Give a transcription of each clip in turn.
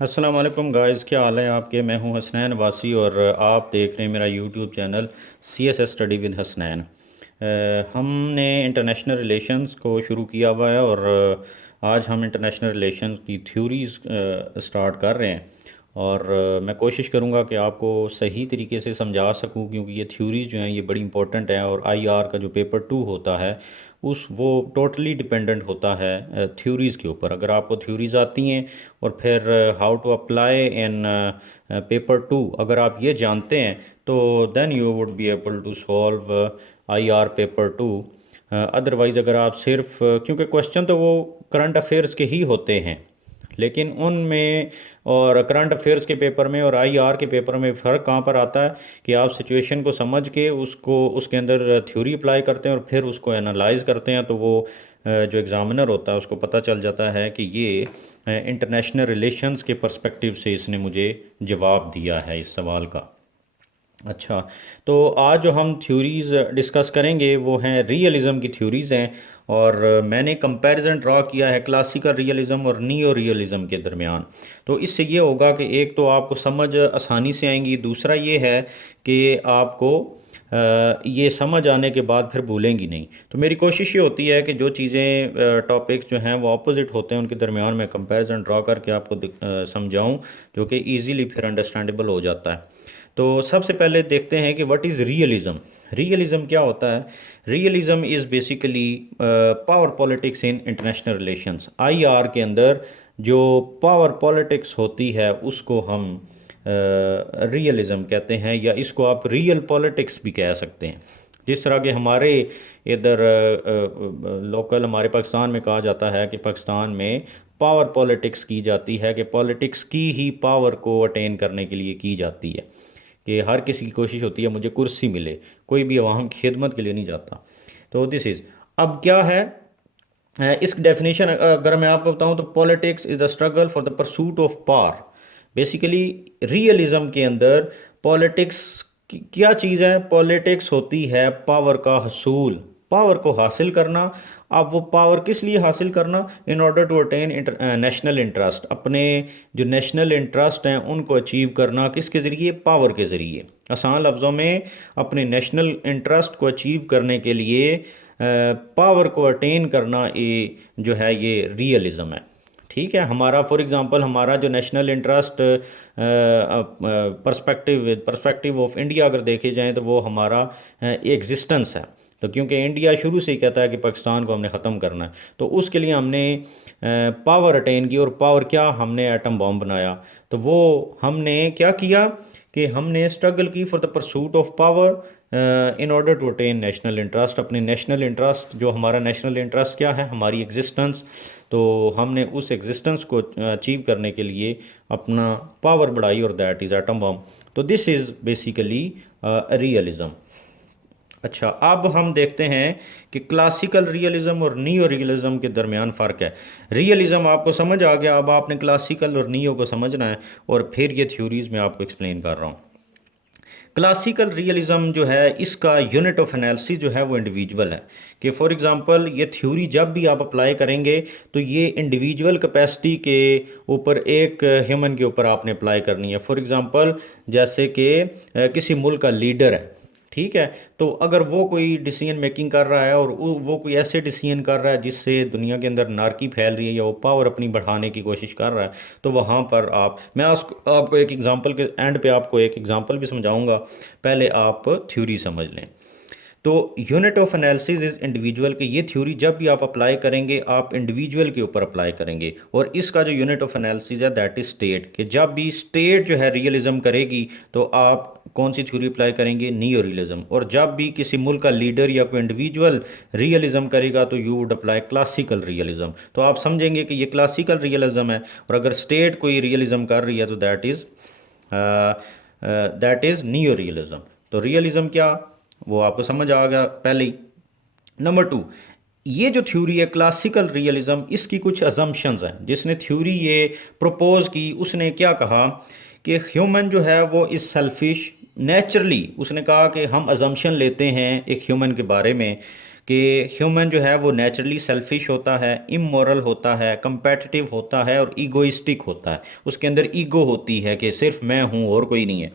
अस्सलाम वालेकुम गाइस, क्या हाल है आपके। मैं हूं हसनैन वासी और आप देख रहे हैं मेरा YouTube channel CSS study with Hasnain. हमने इंटरनेशनल रिलेशंस को शुरू किया हुआ है और आज हम इंटरनेशनल रिलेशंस की थ्योरीज़ स्टार्ट कर रहे हैं और मैं कोशिश करूंगा कि आपको सही तरीके से समझा सकूं, क्योंकि ये थ्योरीज़ जो हैं ये बड़ी इंपॉर्टेंट हैं और IR का जो पेपर 2 होता है उस वो टोटली डिपेंडेंट होता है थ्योरीज़ के ऊपर। अगर आपको थ्योरीज़ आती हैं और फिर how to apply in paper 2 अगर आप ये जानते हैं तो then you would be able to solve IR paper 2। Otherwise अगर आप सिर्फ क्योंकि क्वेश्चन तो वो करंट अफेयर्स के ही होते हैं, लेकिन उनमें और करंट अफेयर्स के पेपर में और IR के पेपर में फ़र्क कहाँ पर आता है कि आप सिचुएशन को समझ के उसको उसके अंदर थ्योरी अप्लाई करते हैं और फिर उसको एनालाइज करते हैं, तो वो जो एग्ज़ामिनर होता है उसको पता चल जाता है कि ये इंटरनेशनल रिलेशंस के पर्सपेक्टिव से इसने मुझे जवाब दिया है इस सवाल का। अच्छा, तो आज जो हम थ्योरीज़ डिस्कस करेंगे वो हैं रियलिज़म की थ्योरीज़ हैं और मैंने कंपैरिजन ड्रा किया है क्लासिकल रियलिज़म और नियो रियलिज़म के दरमियान। तो इससे ये होगा कि एक तो आपको समझ आसानी से आएंगी, दूसरा ये है कि आपको ये समझ आने के बाद फिर भूलेंगी नहीं। तो मेरी कोशिश ये होती है कि जो चीज़ें टॉपिक्स जो हैं वो अपोजिट होते हैं उनके दरमियान मैं कंपैरिजन ड्रा करके आपको समझाऊं, जो कि इजीली फिर अंडरस्टैंडेबल हो जाता है। तो सबसे पहले देखते हैं कि व्हाट इज़ रियलिज़म। रियलिज़म क्या होता है। Realism is basically power politics in international relations. IR के अंदर जो पावर पॉलिटिक्स होती है उसको हम रियलिज़म कहते हैं, या इसको आप रियल पॉलिटिक्स भी कह सकते हैं। जिस तरह के हमारे इधर लोकल हमारे पाकिस्तान में कहा जाता है कि पाकिस्तान में पावर पॉलिटिक्स की जाती है, कि पॉलिटिक्स की ही पावर को अटेन करने के लिए की जाती है, कि हर किसी की कोशिश होती है मुझे कुर्सी मिले, कोई भी अवाम की खिदमत के लिए नहीं जाता। तो दिस इज़, अब क्या है इस डेफिनेशन अगर मैं आपको बताऊं तो politics is the struggle for the pursuit of power. Basically realism के अंदर पॉलिटिक्स क्या चीज़ है। पॉलिटिक्स होती है पावर का हसूल, पावर को हासिल करना। अब वो पावर किस लिए हासिल करना, in order to attain national interest. अपने जो नेशनल इंटरेस्ट हैं उनको अचीव करना किसके ज़रिए, पावर के ज़रिए। आसान लफ्ज़ों में अपने नेशनल इंटरेस्ट को अचीव करने के लिए पावर को अटेन करना, ये जो है ये रियलिज़म है। ठीक है, हमारा फॉर एग्ज़ाम्पल हमारा जो national interest perspective of India अगर देखे जाएँ तो वो हमारा एग्जिस्टेंस है। तो क्योंकि इंडिया शुरू से ही कहता है कि पाकिस्तान को हमने ख़त्म करना है, तो उसके लिए हमने पावर अटेन की। और पावर क्या, हमने एटम बॉम्ब बनाया। तो वो हमने क्या किया कि हमने स्ट्रगल की for the pursuit of power in order to attain national interest. अपने नेशनल इंटरेस्ट, जो हमारा नेशनल इंटरेस्ट क्या है, हमारी एग्जिस्टेंस। तो हमने उस एग्जिस्टेंस को अचीव करने के लिए अपना पावर बढ़ाई और दैट इज़ एटम बम। तो दिस इज़ बेसिकली रियलिज़म। अच्छा, अब हम देखते हैं कि क्लासिकल रियलिज़म और नियो रियलिज़म के दरमियान फ़र्क है। रियलिज़म आपको समझ आ गया, अब आपने क्लासिकल और नियो को समझना है और फिर ये थ्योरीज़ मैं आपको एक्सप्लेन कर रहा हूँ। क्लासिकल रियलिज़म जो है इसका यूनिट ऑफ एनालिसिस जो है वो इंडिविजुअल है। कि फॉर एग्ज़ाम्पल ये थ्योरी जब भी आप अप्लाई करेंगे तो ये इंडिविजुअल कैपेसिटी के ऊपर, एक ह्यूमन के ऊपर आपने अप्लाई करनी है। फॉर एग्ज़ाम्पल जैसे कि किसी मुल्क का लीडर है, ठीक है, तो अगर वो कोई डिसीजन मेकिंग कर रहा है और वो कोई ऐसे डिसीजन कर रहा है जिससे दुनिया के अंदर नारकी फैल रही है या वो पावर अपनी बढ़ाने की कोशिश कर रहा है, तो वहाँ पर मैं आपको एक एग्जांपल के एंड पे आपको एक एग्जांपल भी समझाऊंगा। पहले आप थ्योरी समझ लें। तो unit of analysis is individual, कि ये थ्योरी जब भी आप अप्लाई करेंगे आप इंडिविजुअल के ऊपर अप्लाई करेंगे। और इसका जो यूनिट ऑफ एनालिसिस है दैट इज़ स्टेट, कि जब भी स्टेट जो है रियलिज्म करेगी तो आप कौन सी थ्योरी अप्लाई करेंगे, नियो रियलिज्म। और जब भी किसी मुल्क का लीडर या कोई इंडिविजुअल रियलिज्म करेगा तो you would apply classical realism. तो आप समझेंगे कि ये क्लासिकल रियलिज्म है, और अगर स्टेट कोई रियलिज्म कर रही है तो दैट इज़ नियो रियलिज्म। तो रियलिज्म क्या, वो आपको समझ आ गया पहले ही। नंबर 2, ये जो थ्योरी है क्लासिकल रियलिज्म, इसकी कुछ अजम्पशंस हैं। जिसने थ्योरी ये प्रपोज की उसने क्या कहा कि ह्यूमन जो है वो इज़ सेल्फिश नेचुरली। उसने कहा कि हम अजम्पशन लेते हैं एक ह्यूमन के बारे में कि ह्यूमन जो है वो नेचुरली सेल्फिश होता है, इमोरल होता है, कंपेटिटिव होता है और ईगोइस्टिक होता है। उसके अंदर ईगो होती है कि सिर्फ मैं हूँ और कोई नहीं है।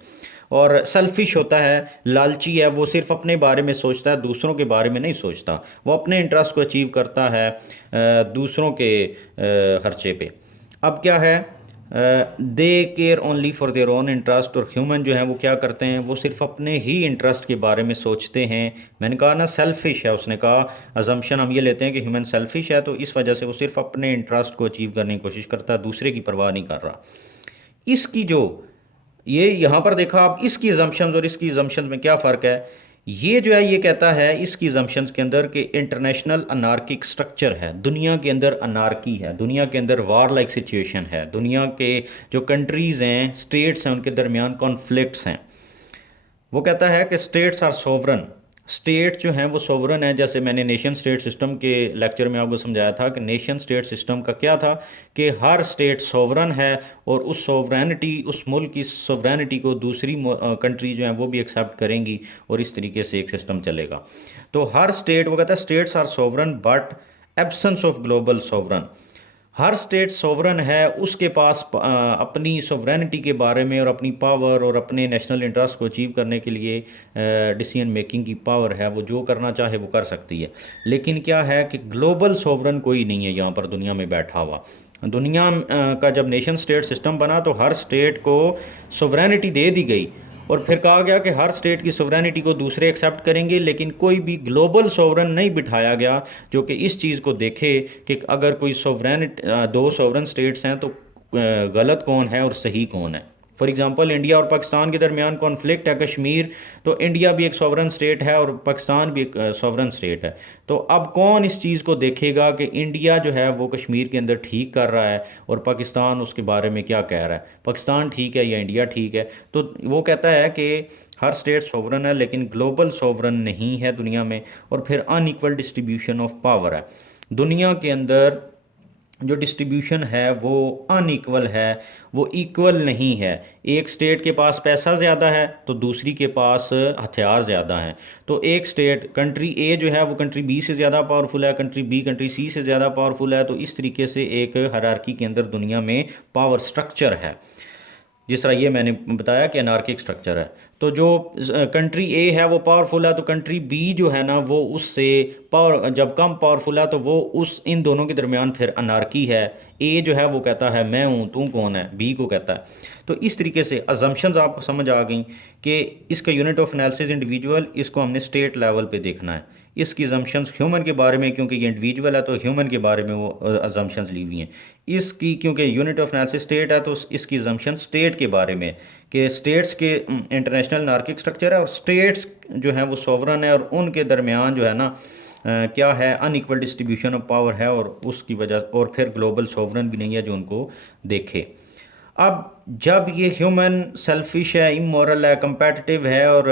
और सेल्फिश होता है, लालची है, वो सिर्फ अपने बारे में सोचता है, दूसरों के बारे में नहीं सोचता। वो अपने इंटरेस्ट को अचीव करता है दूसरों के खर्चे पे। अब क्या है, they care only for their own interest. और ह्यूमन जो है वो क्या करते हैं, वो सिर्फ अपने ही इंटरेस्ट के बारे में सोचते हैं। मैंने कहा ना सेल्फिश है, उसने कहा अजम्पशन हम ये लेते हैं कि ह्यूमन सेल्फिश है, तो इस वजह से वो सिर्फ अपने इंटरेस्ट को अचीव करने की कोशिश करता है, दूसरे की परवाह नहीं कर रहा। इसकी जो ये यहाँ पर देखा आप, इसकी अजम्पशंस और इसकी अजम्पशंस में क्या फ़र्क है। ये जो है ये कहता है इसकी अजम्पशंस के अंदर कि इंटरनेशनल अनार्किक स्ट्रक्चर है, दुनिया के अंदर अनार्की है, दुनिया के अंदर वार लाइक सिचुएशन है, दुनिया के जो कंट्रीज़ हैं, स्टेट्स हैं, उनके दरमियान कॉन्फ्लिक्ट्स हैं। वो कहता है कि स्टेट्स आर सोवरन, स्टेट जो हैं वो सोवरन है। जैसे मैंने नेशन स्टेट सिस्टम के लेक्चर में आपको समझाया था कि नेशन स्टेट सिस्टम का क्या था कि हर स्टेट सोवरन है और उस सोवरेनिटी, उस मुल्क की सोवरेनिटी को दूसरी कंट्री जो हैं वो भी एक्सेप्ट करेंगी और इस तरीके से एक सिस्टम चलेगा। तो हर स्टेट, वो कहता है states are sovereign but absence of global sovereign. हर स्टेट सोवरन है, उसके पास अपनी सोवरेनिटी के बारे में और अपनी पावर और अपने नेशनल इंटरेस्ट को अचीव करने के लिए डिसीजन मेकिंग की पावर है, वो जो करना चाहे वो कर सकती है। लेकिन क्या है कि ग्लोबल सोवरन कोई नहीं है यहाँ पर दुनिया में बैठा हुआ। दुनिया का जब नेशन स्टेट सिस्टम बना तो हर स्टेट को सोवरेनिटी दे दी गई और फिर कहा गया कि हर स्टेट की सोवरेनिटी को दूसरे एक्सेप्ट करेंगे, लेकिन कोई भी ग्लोबल सोवरन नहीं बिठाया गया जो कि इस चीज़ को देखे कि अगर कोई दो सोवरन स्टेट्स हैं तो गलत कौन है और सही कौन है। फॉर एग्जांपल इंडिया और पाकिस्तान के दरमियान कॉन्फ्लिक्ट है कश्मीर, तो इंडिया भी एक सॉवरन स्टेट है और पाकिस्तान भी एक सॉवरन स्टेट है। तो अब कौन इस चीज़ को देखेगा कि इंडिया जो है वो कश्मीर के अंदर ठीक कर रहा है और पाकिस्तान उसके बारे में क्या कह रहा है, पाकिस्तान ठीक है या इंडिया ठीक है। तो वो कहता है कि हर स्टेट सोवरन है लेकिन ग्लोबल सोवरन नहीं है दुनिया में। और फिर अनइक्वल डिस्ट्रीब्यूशन ऑफ पावर है, दुनिया के अंदर जो डिस्ट्रीब्यूशन है वो अनइक्वल है, वो इक्वल नहीं है। एक स्टेट के पास पैसा ज़्यादा है तो दूसरी के पास हथियार ज़्यादा हैं। तो एक स्टेट, कंट्री ए जो है वो कंट्री बी से ज़्यादा पावरफुल है, कंट्री बी कंट्री सी से ज़्यादा पावरफुल है। तो इस तरीके से एक हायरार्की के अंदर दुनिया में पावर स्ट्रक्चर है, जिस तरह ये मैंने बताया कि अनार्किक स्ट्रक्चर है। तो जो कंट्री ए है वो पावरफुल है तो कंट्री बी जो है ना वो उससे पावर, जब कम पावरफुल है तो वो उस इन दोनों के दरमियान फिर अनार्की है। ए जो है वो कहता है मैं हूँ, तू कौन है, बी को कहता है। तो इस तरीके से अजम्पशंस आपको समझ आ गई कि इसका यूनिट ऑफ एनालिसिस इंडिविजुअल, इसको हमने स्टेट लेवल पे देखना है। इसकी अजम्पशंस ह्यूमन के बारे में, क्योंकि ये इंडिविजुअल है तो ह्यूमन के बारे में वो अजम्पशंस ली हुई हैं। इसकी क्योंकि यूनिट ऑफ एनालिसिस स्टेट है तो इसकी अजम्पशन स्टेट के बारे में कि स्टेट्स के इंटरनेशनल नार्किक स्ट्रक्चर है और स्टेट्स जो हैं वो सॉवरन है और उनके दरमियान जो है ना क्या है, अनइक्वल डिस्ट्रीब्यूशन ऑफ पावर है और उसकी वजह, और फिर ग्लोबल सॉवरन भी नहीं है जो उनको देखे। अब जब ये ह्यूमन सेल्फिश है, इमोरल है, कंपेटिटिव है और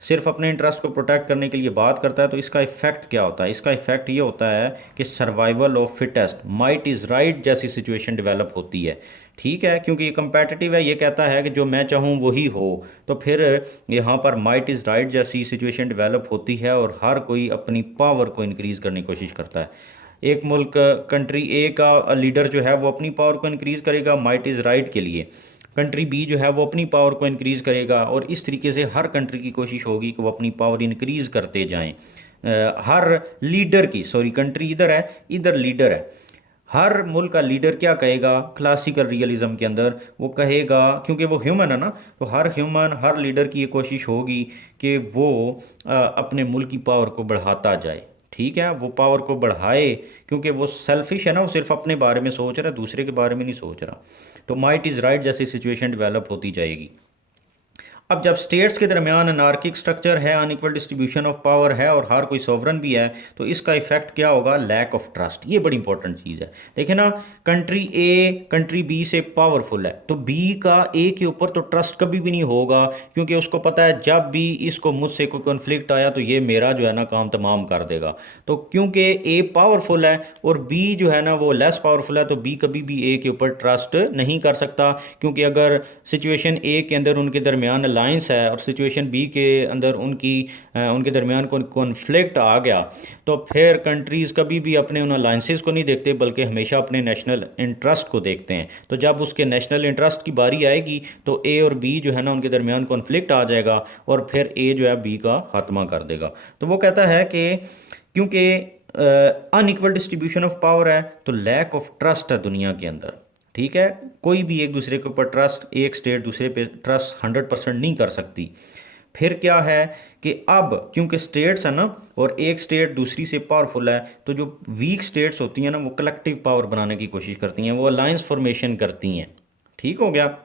सिर्फ अपने इंटरेस्ट को प्रोटेक्ट करने के लिए बात करता है तो इसका इफ़ेक्ट क्या होता है। इसका इफ़ेक्ट ये होता है कि survival of fittest, might is right जैसी सिचुएशन डेवलप होती है। ठीक है, क्योंकि ये कंपेटिटिव है, ये कहता है कि जो मैं चाहूँ वही हो, तो फिर यहाँ पर माइट इज़ राइट जैसी सिचुएशन डेवलप होती है और हर कोई अपनी पावर को इंक्रीज़ करने की कोशिश करता है। एक मुल्क, कंट्री ए का लीडर जो है वो अपनी पावर को इंक्रीज़ करेगा माइट इज़ राइट के लिए, कंट्री बी जो है वो अपनी पावर को इंक्रीज़ करेगा और इस तरीके से हर कंट्री की कोशिश होगी कि वो अपनी पावर इंक्रीज़ करते जाएं। हर लीडर की, सॉरी कंट्री इधर है, इधर लीडर है, हर मुल्क का लीडर क्या कहेगा क्लासिकल रियलिज्म के अंदर, वो कहेगा, क्योंकि वो ह्यूमन है ना, तो हर ह्यूमन, हर लीडर की ये कोशिश होगी कि वो अपने मुल्क की पावर को बढ़ाता जाए। ठीक है, वो पावर को बढ़ाए क्योंकि वो सेल्फिश है ना, वो सिर्फ अपने बारे में सोच रहा है, दूसरे के बारे में नहीं सोच रहा। तो माइट इज़ राइट जैसी सिचुएशन डेवलप होती जाएगी। अब जब स्टेट्स के दरमियान अनार्किक स्ट्रक्चर है, अनइक्वल डिस्ट्रीब्यूशन ऑफ पावर है और हर कोई सॉवरन भी है, तो इसका इफेक्ट क्या होगा, लैक ऑफ ट्रस्ट। ये बड़ी इंपॉर्टेंट चीज़ है। देखिए ना, कंट्री ए कंट्री बी से पावरफुल है तो बी का ए के ऊपर तो ट्रस्ट कभी भी नहीं होगा, क्योंकि उसको पता है जब भी इसको मुझसे कोई कॉन्फ्लिक्ट आया तो ये मेरा जो है ना काम तमाम कर देगा। तो क्योंकि ए पावरफुल है और बी जो है ना वो लेस पावरफुल है, तो बी कभी भी ए के ऊपर ट्रस्ट नहीं कर सकता, क्योंकि अगर सिचुएशन ए के अंदर उनके दरमियान अलाइंस है और सिचुएशन बी के अंदर उनके दरमियान कोई कॉन्फ्लिक्ट आ गया, तो फिर कंट्रीज़ कभी भी अपने उन अलाइंसेस को नहीं देखते बल्कि हमेशा अपने नेशनल इंटरेस्ट को देखते हैं। तो जब उसके नेशनल इंटरेस्ट की बारी आएगी तो ए और बी जो है ना उनके दरमियान कॉन्फ्लिक्ट आ जाएगा और फिर ए जो है बी का खात्मा कर देगा। तो वो कहता है कि क्योंकि अनइक्वल डिस्ट्रीब्यूशन ऑफ पावर है तो लैक ऑफ ट्रस्ट है दुनिया के अंदर। ठीक है, कोई भी एक दूसरे के ऊपर ट्रस्ट, एक स्टेट दूसरे पे ट्रस्ट 100% नहीं कर सकती। फिर क्या है कि अब क्योंकि स्टेट्स है ना और एक स्टेट दूसरी से पावरफुल है, तो जो वीक स्टेट्स होती हैं ना वो कलेक्टिव पावर बनाने की कोशिश करती हैं, वो अलायंस फॉर्मेशन करती हैं। ठीक हो गया।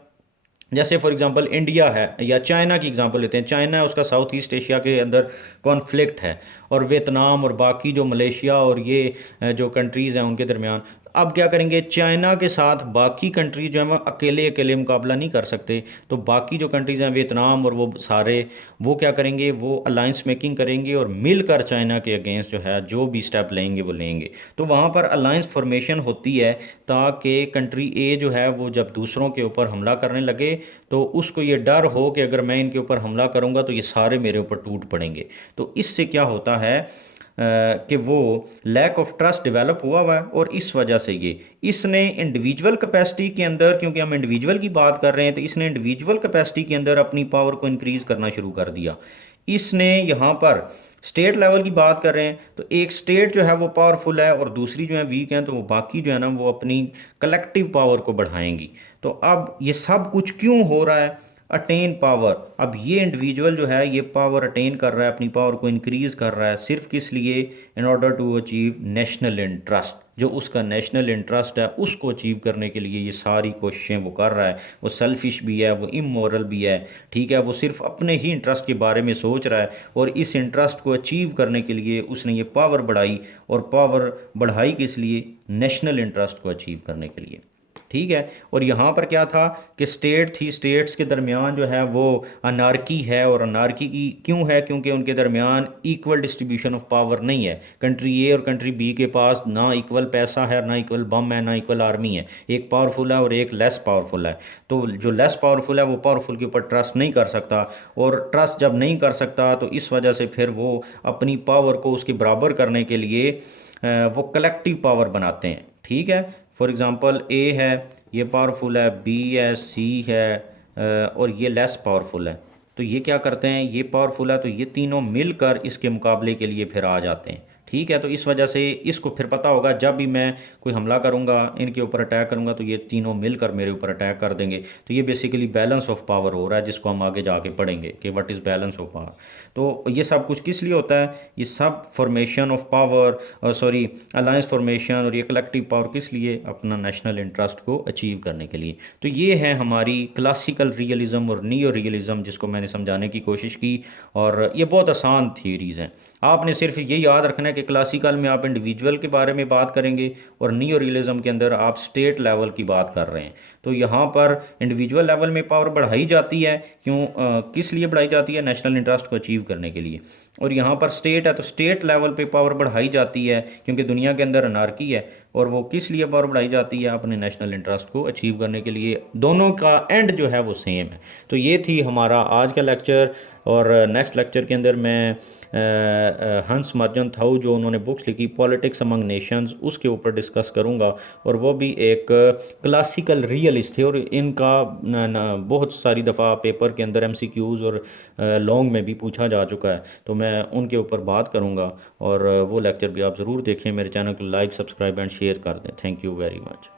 जैसे फॉर एग्जांपल इंडिया है या चाइना की एग्जांपल लेते हैं। चाइना है, उसका साउथ ईस्ट एशिया के अंदर कॉन्फ्लिक्ट है, और वियतनाम और बाकी जो मलेशिया और ये जो कंट्रीज़ हैं उनके दरमियान। अब क्या करेंगे, चाइना के साथ बाकी कंट्रीज जो हैं वो अकेले अकेले मुकाबला नहीं कर सकते, तो बाकी जो कंट्रीज़ हैं वियतनाम और वो सारे, वो क्या करेंगे, वो अलाइंस मेकिंग करेंगे और मिलकर चाइना के अगेंस्ट जो है जो भी स्टेप लेंगे वो लेंगे। तो वहाँ पर अलाइंस फॉर्मेशन होती है ताकि कंट्री ए जो है वो जब दूसरों के ऊपर हमला करने लगे तो उसको ये डर हो कि अगर मैं इनके ऊपर हमला करूँगा तो ये सारे मेरे ऊपर टूट पड़ेंगे। तो इससे क्या होता है कि वो लैक ऑफ ट्रस्ट डेवलप हुआ है, और इस वजह से ये इसने इंडिविजुअल कैपेसिटी के अंदर, क्योंकि हम इंडिविजुअल की बात कर रहे हैं, तो इसने इंडिविजुअल कैपेसिटी के अंदर अपनी पावर को इंक्रीज़ करना शुरू कर दिया। इसने यहाँ पर स्टेट लेवल की बात कर रहे हैं तो एक स्टेट जो है वो पावरफुल है और दूसरी जो है वीक हैं, तो वो बाकी जो है ना वो अपनी कलेक्टिव पावर को बढ़ाएंगी। तो अब ये सब कुछ क्यों हो रहा है, अटेन पावर। अब ये इंडिविजुअल जो है ये पावर अटेन कर रहा है, अपनी पावर को इंक्रीज़ कर रहा है, सिर्फ किस लिए, in order to achieve national interest. जो उसका नेशनल इंटरेस्ट है उसको अचीव करने के लिए ये सारी कोशिशें वो कर रहा है। वो सेल्फिश भी है, वो इमोरल भी है। ठीक है, वो सिर्फ अपने ही इंटरेस्ट के बारे में सोच रहा है, और इस इंटरेस्ट को अचीव करने के लिए उसने ये पावर बढ़ाई, और पावर बढ़ाई किस लिए, नेशनल इंटरेस्ट को अचीव करने के लिए। ठीक है, और यहाँ पर क्या था कि स्टेट थी, स्टेट्स के दरमियान जो है वो अनार्की है, और अनार्की की क्यों है, क्योंकि उनके दरमियान इक्वल डिस्ट्रीब्यूशन ऑफ पावर नहीं है। कंट्री ए और कंट्री बी के पास ना इक्वल पैसा है, ना इक्वल बम है, ना इक्वल आर्मी है। एक पावरफुल है और एक लेस पावरफुल है। तो जो लेस पावरफुल है वो पावरफुल के ऊपर ट्रस्ट नहीं कर सकता, और ट्रस्ट जब नहीं कर सकता तो इस वजह से फिर वो अपनी पावर को उसके बराबर करने के लिए वो कलेक्टिव पावर बनाते हैं। ठीक है, फॉर एग्ज़ाम्पल ए है, ये पावरफुल है, बी है, सी है, और ये लेस पावरफुल है। तो ये क्या करते हैं, ये पावरफुल है तो ये तीनों मिलकर इसके मुकाबले के लिए फिर आ जाते हैं। ठीक है, तो इस वजह से इसको फिर पता होगा जब भी मैं कोई हमला करूंगा, इनके ऊपर अटैक करूंगा, तो ये तीनों मिलकर मेरे ऊपर अटैक कर देंगे। तो ये बेसिकली बैलेंस ऑफ पावर हो रहा है, जिसको हम आगे जाके पढ़ेंगे कि what is balance of power. तो ये सब कुछ किस लिए होता है, ये सब formation of power, sorry alliance formation और ये कलेक्टिव पावर किस लिए, अपना नेशनल इंटरेस्ट को अचीव करने के लिए। तो ये है हमारी क्लासिकल रियलिज़म और नियो रियलिज़म, जिसको मैंने समझाने की कोशिश की, और ये बहुत आसान थ्योरीज़ हैं। आपने सिर्फ ये याद रखना है कि क्लासिकल में आप इंडिविजुअल के बारे में बात करेंगे और नियो रियलिज्म के अंदर आप स्टेट लेवल की बात कर रहे हैं। तो यहाँ पर इंडिविजुअल लेवल में पावर बढ़ाई जाती है, क्यों, किस लिए बढ़ाई जाती है, नेशनल इंटरेस्ट को अचीव करने के लिए। और यहाँ पर स्टेट है तो स्टेट लेवल पे पावर बढ़ाई जाती है क्योंकि दुनिया के अंदर अनार्की है, और वो किस लिए पावर बढ़ाई जाती है, अपने नेशनल इंटरेस्ट को अचीव करने के लिए। दोनों का एंड जो है वो सेम है। तो ये थी हमारा आज का लेक्चर, और नेक्स्ट लेक्चर के अंदर मैं हंस मर्जन थाऊ जो उन्होंने बुक्स लिखी पॉलिटिक्स अमंग नेशंस, उसके ऊपर डिस्कस करूंगा। और वो भी एक क्लासिकल रियलिस्ट थे, और इनका बहुत सारी दफ़ा पेपर के अंदर एमसीक्यूज़ और लॉन्ग में भी पूछा जा चुका है। तो मैं उनके ऊपर बात करूंगा, और वो लेक्चर भी आप ज़रूर देखें। मेरे चैनल को लाइक, सब्सक्राइब एंड शेयर कर दें। Thank you very much.